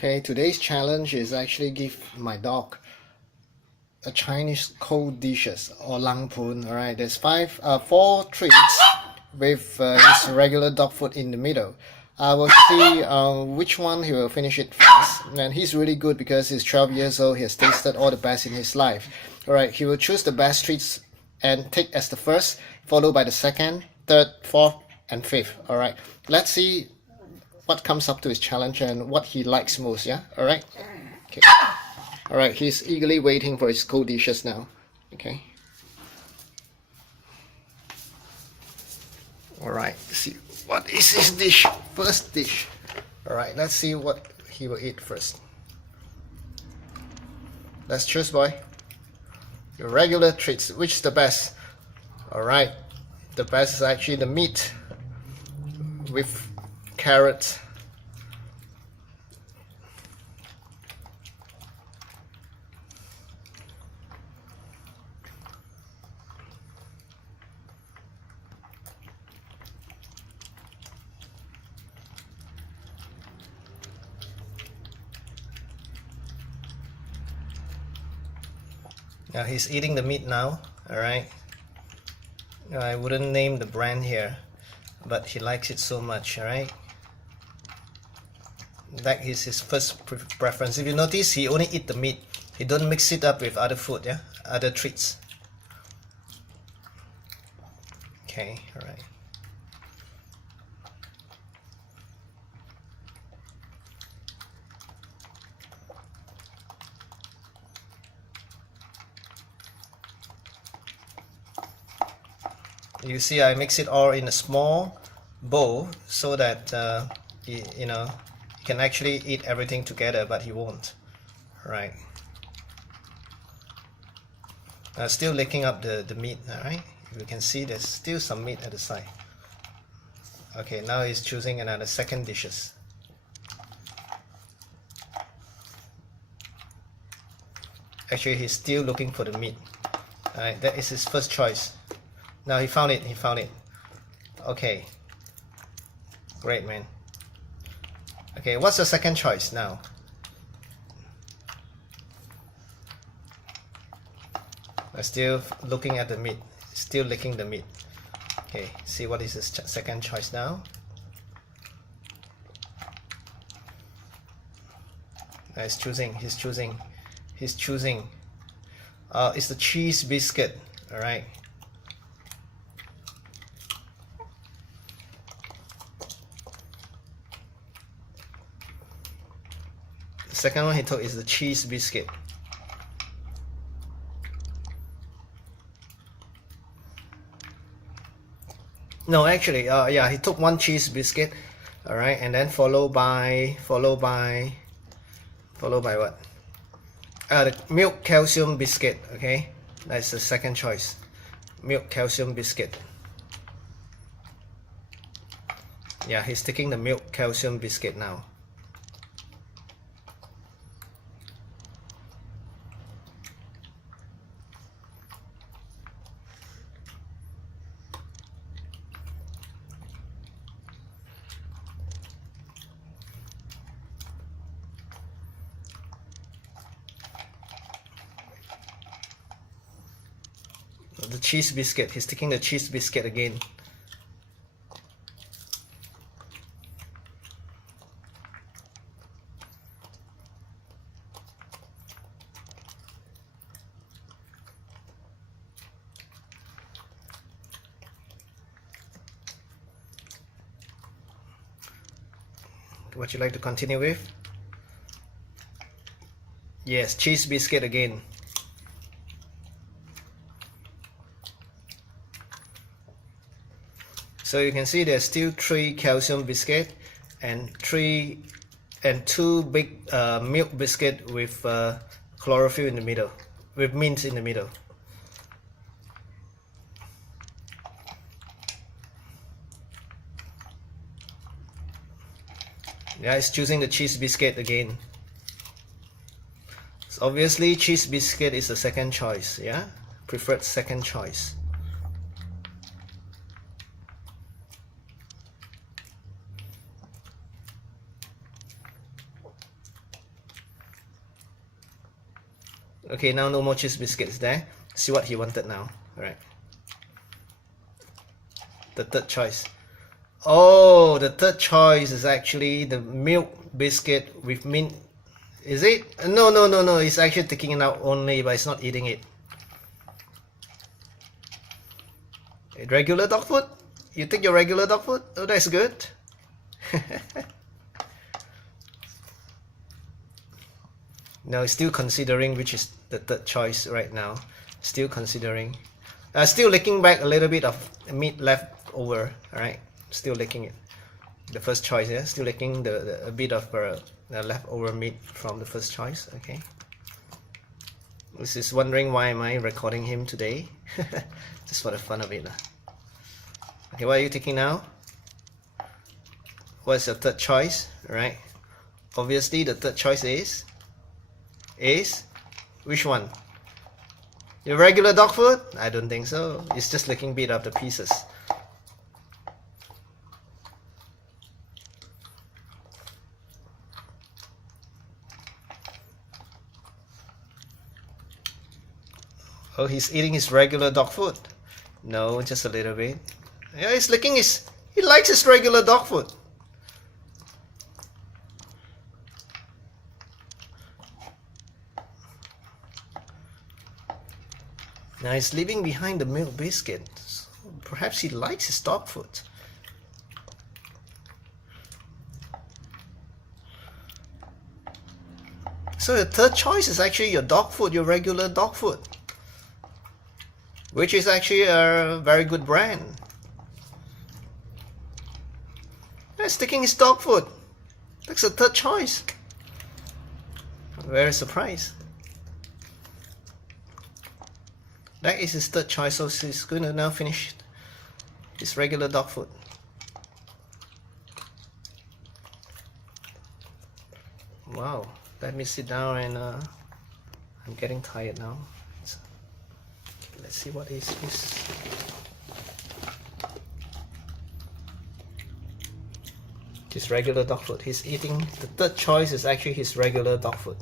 Okay, today's challenge is actually give my dog a Chinese cold dishes or lang pun. All right, there's four treats with his regular dog food in the middle. I will see which one he will finish it first. And he's really good because he's 12 years old. He has tasted all the best in his life. All right, he will choose the best treats and take as the first, followed by the second, third, fourth, and fifth. All right, let's see what comes up to his challenge and what he likes most. Yeah, all right. Okay. All right, he's eagerly waiting for his cold dishes now. Okay. All right, see what is his dish, first dish. All right, let's see what he will eat first. Let's choose, boy. Your regular treats, which is the best? All right, the best is actually the meat with carrots. Now he's eating the meat now. All right. I wouldn't name the brand here, but he likes it so much. All right. That is his first preference. If you notice, he only eat the meat. He don't mix it up with other food, yeah, other treats. Okay, all right. You see, I mix it all in a small bowl so that he can actually eat everything together, but he won't. Right. Still licking up the meat. All right. You can see there's still some meat at the side. Okay, now he's choosing another second dishes. Actually, he's still looking for the meat. All right, that is his first choice. Now he found it. He found it. Okay. Great, man. Okay, what's the second choice now? I'm still looking at the meat. Still licking the meat. Okay, see what is his second choice now? He's choosing. He's choosing. He's choosing. It's the cheese biscuit. All right. The second one he took is the cheese biscuit. No, actually, yeah, he took one cheese biscuit, all right, and then followed by what? The milk calcium biscuit. Okay, that's the second choice. Milk calcium biscuit. Yeah, he's taking the milk calcium biscuit now. The cheese biscuit, he's taking the cheese biscuit again. What you like to continue with? Yes, cheese biscuit again. So you can see there's still 3 calcium biscuit and 2 big milk biscuit with chlorophyll in the middle, with mint in the middle. Yeah, it's choosing the cheese biscuit again. So obviously cheese biscuit is the second choice, yeah? Preferred second choice. Okay, now no more cheese biscuits there. See what he wanted now. Alright. The third choice. Oh, the third choice is actually the milk biscuit with mint. Is it? No, no, no, no. It's actually taking it out only, but it's not eating it. Regular dog food? You take your regular dog food? Oh, that's good. No, still considering which is the third choice right now. Still considering. Still licking back a little bit of meat left over. Alright, still licking it. The first choice, yeah? Still licking a bit of leftover meat from the first choice. Okay. This is wondering why am I recording him today. Just for the fun of it. Okay, what are you taking now? What's your third choice? Alright. Obviously the third choice is which one? Your regular dog food? I don't think so. It's just licking bit of the pieces. Oh, he's eating his regular dog food. No, just a little bit. Yeah, he's licking he likes his regular dog food. Now he's leaving behind the milk biscuit. So perhaps he likes his dog food. So the third choice is actually your dog food, your regular dog food, which is actually a very good brand. He's taking his dog food. That's the third choice. I'm very surprised. That is his third choice, so he's going to now finish his regular dog food. Wow, let me sit down and I'm getting tired now. Let's see what is this. His regular dog food. He's eating, the third choice is actually his regular dog food.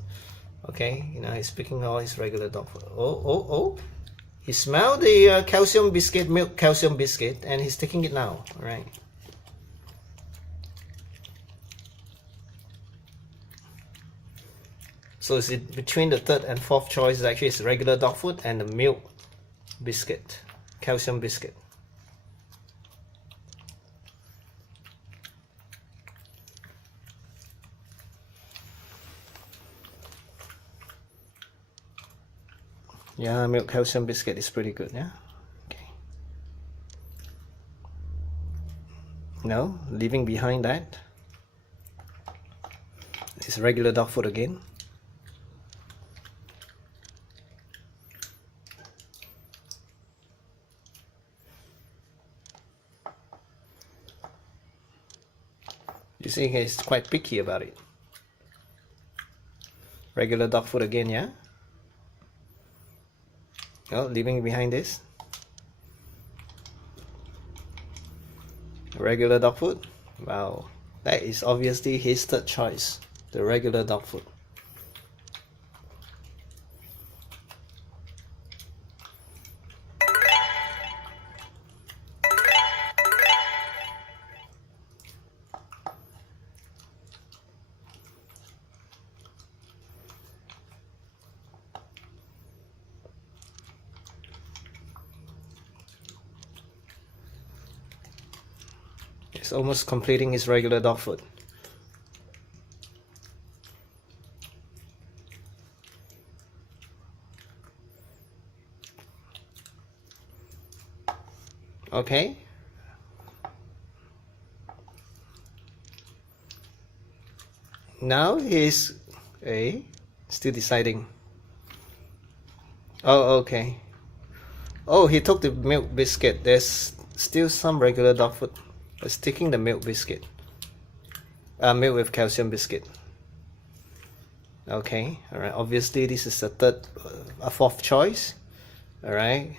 Okay, you know, he's picking all his regular dog food. Oh. He smelled the calcium biscuit, milk calcium biscuit, and he's taking it now. Alright. So it's between the third and fourth choice is actually his regular dog food and the milk biscuit, calcium biscuit. Yeah, milk calcium biscuit is pretty good, yeah? Okay. No, leaving behind that is regular dog food again. You see, he's quite picky about it. Regular dog food again, yeah? Oh, leaving behind this. Regular dog food. Wow, that is obviously his third choice, the regular dog food. He's almost completing his regular dog food. Okay. Now he's still deciding. Oh, okay. Oh, he took the milk biscuit. There's still some regular dog food. It's taking the milk biscuit. Milk with calcium biscuit. Okay, alright. Obviously, this is a fourth choice. Alright.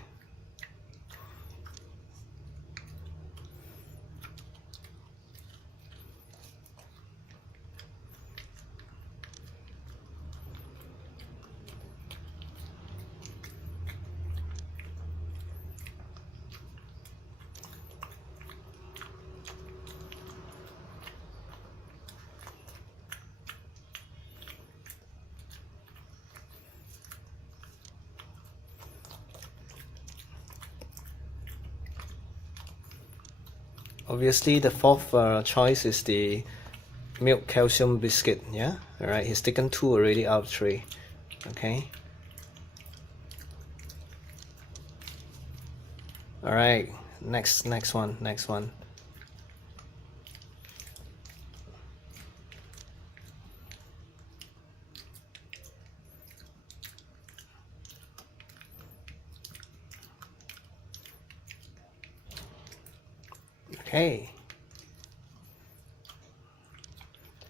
Obviously, the fourth choice is the milk calcium biscuit. Yeah, all right. He's taken 2 already out of 3. Okay. All right. Next one. Okay.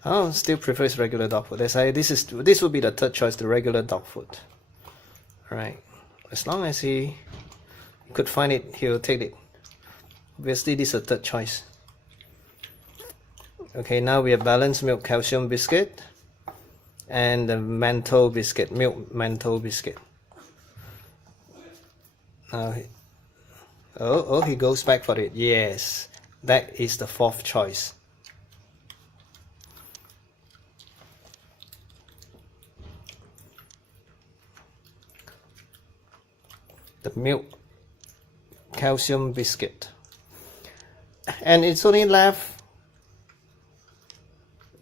Oh, still prefers regular dog food. This would be the third choice, the regular dog food. All right. As long as he could find it, he'll take it. Obviously, this is a third choice. Okay, now we have balanced milk calcium biscuit and the mental biscuit, milk mental biscuit. Now, he goes back for it. Yes, that is the fourth choice. The milk calcium biscuit. And it's only left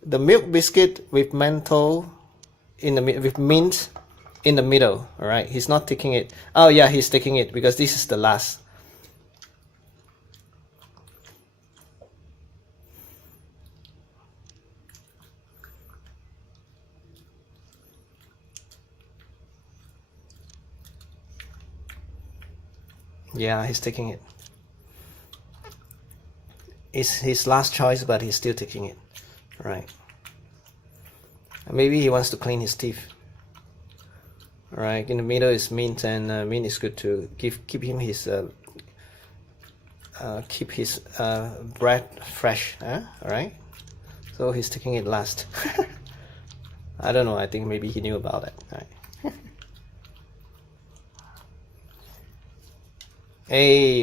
the milk biscuit with menthol in the with mint in the middle. All right, he's not taking it. Oh yeah, he's taking it because this is the last. Yeah, he's taking it. It's his last choice, but he's still taking it. Right. Maybe he wants to clean his teeth. Alright, in the middle is mint, and mint is good to keep him his breath fresh. Alright, so he's taking it last. I don't know. I think maybe he knew about it. Right. Hey.